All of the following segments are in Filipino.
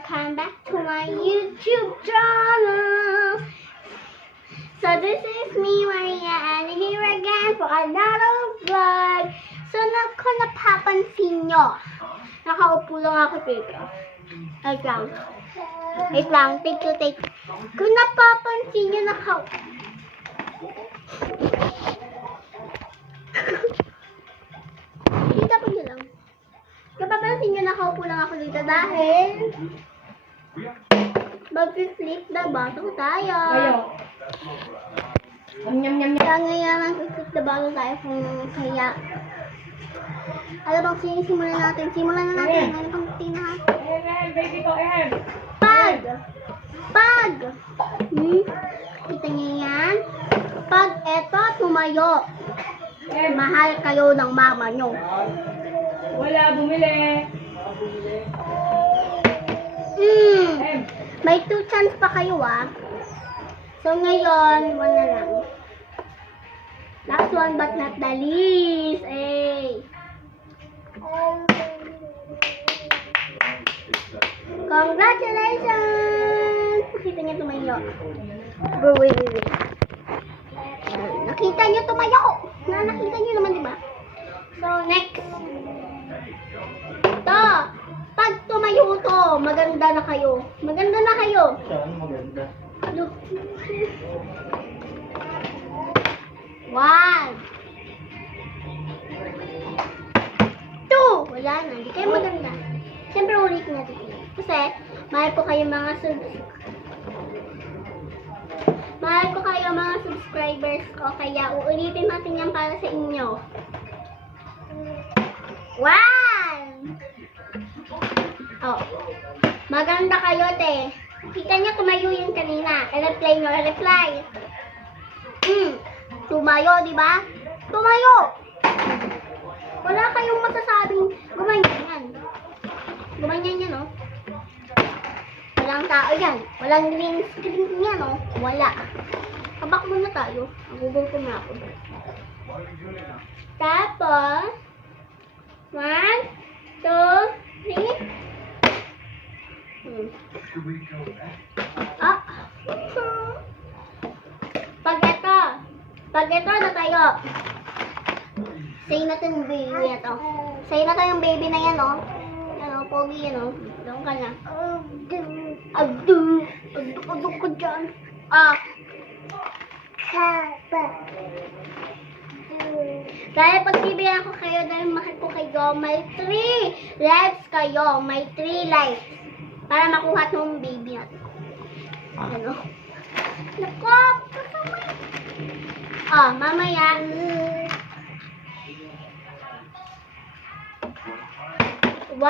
welcome back to my YouTube channel. So this is me, Maria, and here again for another vlog. So kung napapansin nyo, nakaupo lang ako dito. Wait lang, take. Kung napapansin nyo, nakaupo. Kita po nyo lang. Napapansin nyo, nakaupo lang ako dito dahil mag-flip na baso tayo. Kaya ngayon, mag-flip na baso tayo kaya. Alam bang sinisimulan natin? Simulan na natin. Ano pang tina? Baby ko, Pag! Kita niyo yan? Pag eto tumayo, mahal kayo ng mama nyo. Wala, bumili. May 2 chance pa kayo So ngayon, 1 na lang. Last one but not the least. Congratulations! Nakita niyo tumayo. Wait. Nakita niyo tumayo. Nakita niyo naman, di ba? So next. Ito. Pag tumayo to, maganda na kayo. Saan maganda? Look. 1. 2. Wala na. Hindi kayo maganda. Siyempre ulitin natin. Kasi, mahal ko kayo mga subscribers ko. Kaya uulitin natin yan para sa inyo. 1. Oh. Maganda kayo, te. Kita niyo, tumayo yun kanina. I-reply nyo, i-reply. Tumayo, di ba? Tumayo! Wala kayong masasabing gumanyan. Gumanyan yan, oh. Walang tao yan. Walang green screen yan, oh. Wala. Kabak muna tayo. Google ko na ako. Tapos, 1, 2, 3. Pag ito na tayo. Say na to yung baby na to. Say na to yung baby na yan, oh. Ano, pogi yan, oh. Doon ka na. Agdu ko dyan. Dahil pagbibigyan ko kayo, dahil mahal ko kayo, may 3 lives kayo. May 3 lives. Para makuha itong baby natin. Ano? Nako! Mamaya. 1, 2,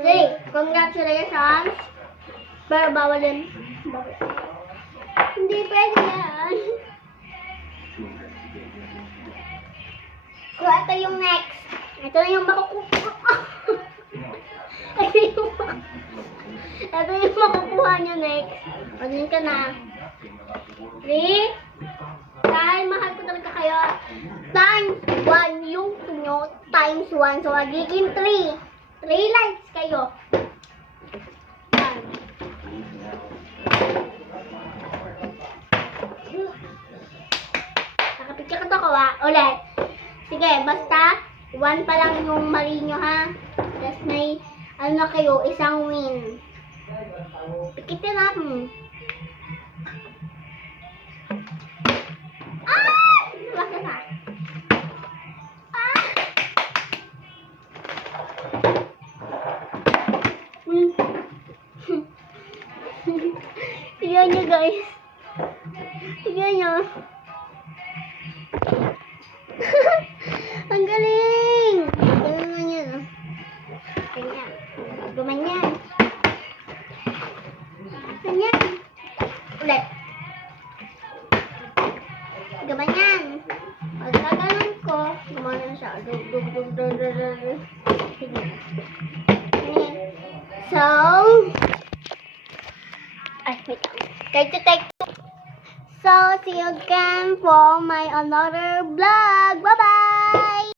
3. Congratulations. Pero bawal din. Hindi pwede yan. So, ito yung next. Ito na yung makukuha. Ito yung makukuha nyo next. Pagin ka na. 3. Dahil mahal ko talaga kayo. Times 1 yung nyo. Times 1. So, magiging 3. 3 likes kayo. Nakapicture ko to ulit. Sige, basta 1 pa lang yung mali nyo, ha? Tapos may, ano kayo, isang win. Pikitin natin. Basta na. Tignan nyo, guys. Tignan nyo. Ang galing! Ganun nga yan, oh. Ganyan. Gumanyan. Ganyan. Ulit. Gumanyan. Pagka ganun ko, gumanyan siya. Sige. So, wait lang. Take 2. So, see you again for my another vlog.